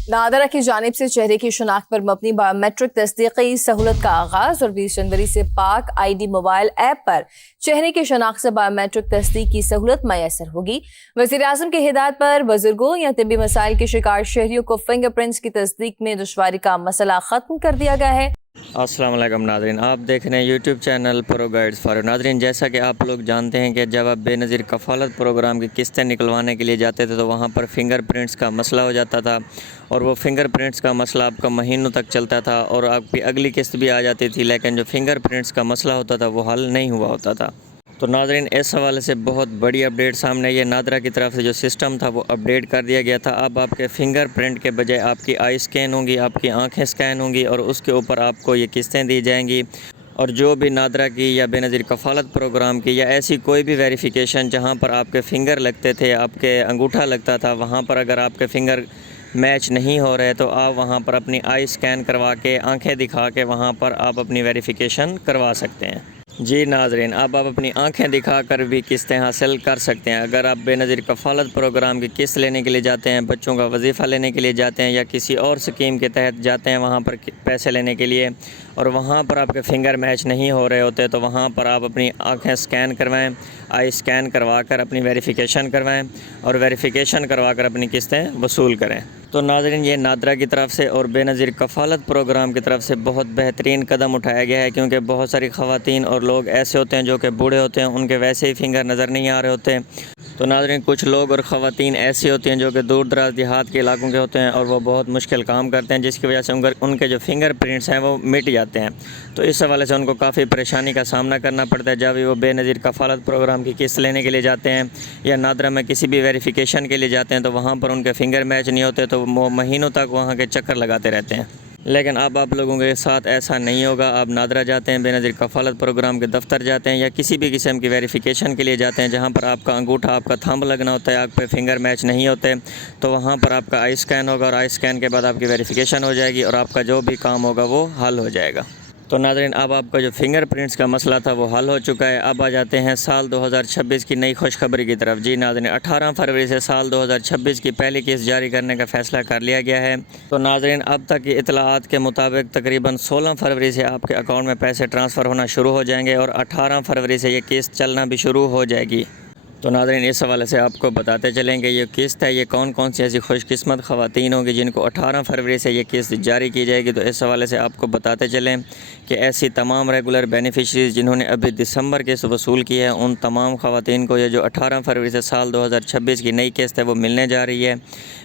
नादरा की जानिब से चेहरे की शनाख्त पर मबनी बायोमेट्रिक तस्दीकी सहूलत का आगाज और 20 जनवरी से पाक ID मोबाइल ऐप पर चेहरे की शनाख्त से बायोमेट्रिक तस्दीक की सहूलत मैसर होगी। वज़ीर-ए-आज़म की हिदायत पर बुजुर्गों या तिब्बी मसाइल के शिकार शहरियों को फिंगरप्रिंट्स की तस्दीक में दुश्वारी का मसला ख़त्म कर दिया गया है। अस्सलाम वालेकुम नाज़रीन, आप देख रहे हैं YouTube channel pro guides for. नाज़रीन, जैसा कि आप लोग जानते हैं कि जब आप बेनज़ीर कफ़ालत प्रोग्राम की किस्तें निकलवाने के लिए जाते थे तो वहाँ पर फ़िंगरप्रिंट्स का मसला हो जाता था और वो फ़िंगरप्रिंट्स का मसला आपका महीनों तक चलता था और आपकी अगली किस्त भी आ जाती थी, लेकिन जो फ़िंगरप्रिंट्स का मसला होता था वो हल नहीं हुआ होता था। तो नाज़रीन, इस हवाले से बहुत बड़ी अपडेट सामने आई है। नादरा की तरफ से जो सिस्टम था वो अपडेट कर दिया गया था। अब आपके फिंगरप्रिंट के बजाय आपकी आई स्कैन होंगी, आपकी आंखें स्कैन होंगी और उसके ऊपर आपको ये किस्तें दी जाएंगी। और जो भी नादरा की या बेनज़ीर कफ़ालत प्रोग्राम की या ऐसी कोई भी वेरिफिकेशन जहाँ पर आपके फ़िंगर लगते थे, आपके अंगूठा लगता था, वहाँ पर अगर आपके फ़िंगर मैच नहीं हो रहे तो आप वहाँ पर अपनी आई स्कैन करवा के, आंखें दिखा के वहाँ पर आप अपनी वेरिफिकेशन करवा सकते हैं। जी नाज़रीन, अब आप अपनी आंखें दिखाकर भी किस्तें हासिल कर सकते हैं। अगर आप बेनज़ीर कफ़ालत प्रोग्राम की किस्त लेने के लिए जाते हैं, बच्चों का वजीफ़ा लेने के लिए जाते हैं या किसी और स्कीम के तहत जाते हैं वहाँ पर पैसे लेने के लिए और वहाँ पर आपके फ़िंगर मैच नहीं हो रहे होते तो वहाँ पर आप अपनी आंखें स्कैन करवाएं, आई स्कैन करवा कर अपनी वेरिफिकेशन करवाएं और वेरिफिकेशन करवा कर अपनी किस्तें वसूल करें। तो नाज़रीन, ये नादरा की तरफ से और बेनज़ीर कफ़ालत प्रोग्राम की तरफ से बहुत बेहतरीन कदम उठाया गया है, क्योंकि बहुत सारी ख़वातीन और लोग ऐसे होते हैं जो कि बूढ़े होते हैं, उनके वैसे ही फिंगर नज़र नहीं आ रहे होते। तो नाज़रीन, कुछ लोग और ख़वातीन ऐसी होती हैं जो कि दूर दराज देहात के इलाकों के होते हैं और वो बहुत मुश्किल काम करते हैं, जिसकी वजह से उनके जो फिंगर प्रिंट्स हैं वो मिट जाते हैं। तो इस हवाले से उनको काफ़ी परेशानी का सामना करना पड़ता है जब भी वो बेनज़ीर कफ़ालत प्रोग्राम की किस्त लेने के लिए जाते हैं या नादरा में किसी भी वेरिफिकेशन के लिए जाते हैं तो वहाँ पर उनके फिंगर मैच नहीं होते तो वो महीनों तक वहाँ के चक्कर लगाते रहते हैं। लेकिन अब आप लोगों के साथ ऐसा नहीं होगा। आप नादरा जाते हैं, बेनज़ीर कफ़ालत प्रोग्राम के दफ्तर जाते हैं या किसी भी किस्म की वेरिफिकेशन के लिए जाते हैं जहां पर आपका अंगूठा, आपका थंब लगना होता है, आप पे फिंगर मैच नहीं होते, तो वहां पर आपका आई स्कैन होगा और आई स्कैन के बाद आपकी वेरिफिकेशन हो जाएगी और आपका जो भी काम होगा वो हल हो जाएगा। तो नाज़रीन, अब आपका जो फिंगरप्रिंट्स का मसला था वो हल हो चुका है। अब आ जाते हैं साल 2026 की नई खुशखबरी की तरफ। जी नाज़रीन, 18 फरवरी से साल 2026 की पहली किस्त जारी करने का फ़ैसला कर लिया गया है। तो नाज़रीन, अब तक की इतलाआत के मुताबिक तकरीबन 16 फरवरी से आपके अकाउंट में पैसे ट्रांसफ़र होना शुरू हो जाएंगे और 18 फरवरी से ये किस्त चलना भी शुरू हो जाएगी। तो नाज़रीन, इस हवाले से आपको बताते चलेंगे ये किस्त है, ये कौन कौन सी ऐसी खुशकिस्मत ख़वातीन होंगी जिनको 18 फरवरी से ये किस्त जारी की जाएगी। तो इस हवाले से आपको बताते चलें कि ऐसी तमाम रेगुलर बेनिफिशरीज़ जिन्होंने अभी दिसंबर किस्त वसूल की है, उन तमाम ख़वातीन को ये जो 18 फरवरी से साल 2026 की नई किस्त है वो मिलने जा रही है।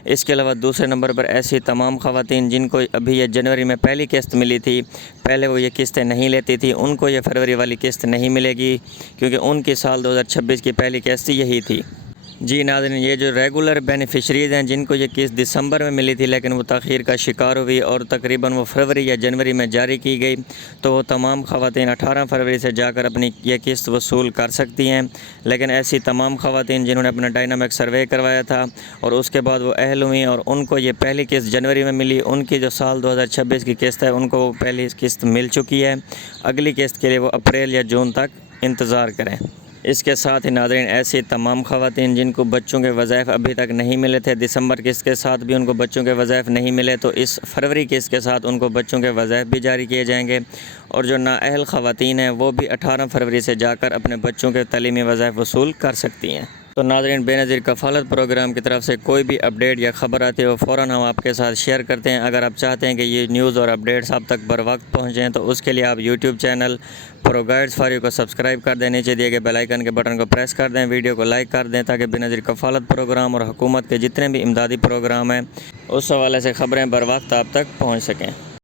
इसके अलावा दूसरे नंबर पर ऐसी तमाम ख़वातीन जिनको अभी ये जनवरी में पहली किस्त मिली थी, पहले वो ये किस्तें नहीं लेती थी, उनको ये फरवरी वाली किस्त नहीं मिलेगी क्योंकि उनकी साल 2026 की पहली किस्त यही थी। जी नाज़रीन, ये जो रेगुलर बेनिफिशरीज़ हैं जिनको ये किस्त दिसंबर में मिली थी लेकिन वो तख़ीर का शिकार हुई और तकरीबन वो फरवरी या जनवरी में जारी की गई, तो वो तमाम ख़वातीन 18 फरवरी से जाकर अपनी ये किस्त वसूल कर सकती हैं। लेकिन ऐसी तमाम ख़वातीन जिन्होंने अपना डायनामिक सर्वे करवाया था और उसके बाद वो अहल हुई और उनको ये पहली किस्त जनवरी में मिली, उनकी जो साल 2026 की किस्त है उनको पहली किस्त मिल चुकी है। अगली किस्त के लिए वो अप्रैल या जून तक इंतज़ार करें। इसके साथ ही नाज़रीन, ऐसी तमाम ख़वातीन जिनको बच्चों के वज़ाइफ अभी तक नहीं मिले थे, दिसंबर किस्त के साथ भी उनको बच्चों के वज़ाइफ नहीं मिले, तो इस फरवरी किस्त के साथ उनको बच्चों के वज़ाइफ भी जारी किए जाएंगे और जो नाअहल ख़वातीन हैं वो भी 18 फरवरी से जाकर अपने बच्चों के तलीमी वज़ाइफ वसूल कर सकती हैं। तो नाज़रीन, बेनज़ीर कफ़ालत प्रोग्राम की तरफ से कोई भी अपडेट या ख़बर आती है वो फ़ौरन हम आपके साथ शेयर करते हैं। अगर आप चाहते हैं कि ये न्यूज़ और अपडेट्स आप तक बर वक्त पहुँचें तो उसके लिए आप YouTube channel pro guides for you को सब्सक्राइब कर दें, नीचे दिए गए बेल आइकन के बटन को प्रेस कर दें, वीडियो को लाइक कर दें ताकि बेनज़ीर कफ़ालत प्रोग्राम और हुकूमत के जितने भी इमदादी प्रोग्राम हैं उस हवाले से ख़बरें बर वक्त आप तक पहुँच सकें।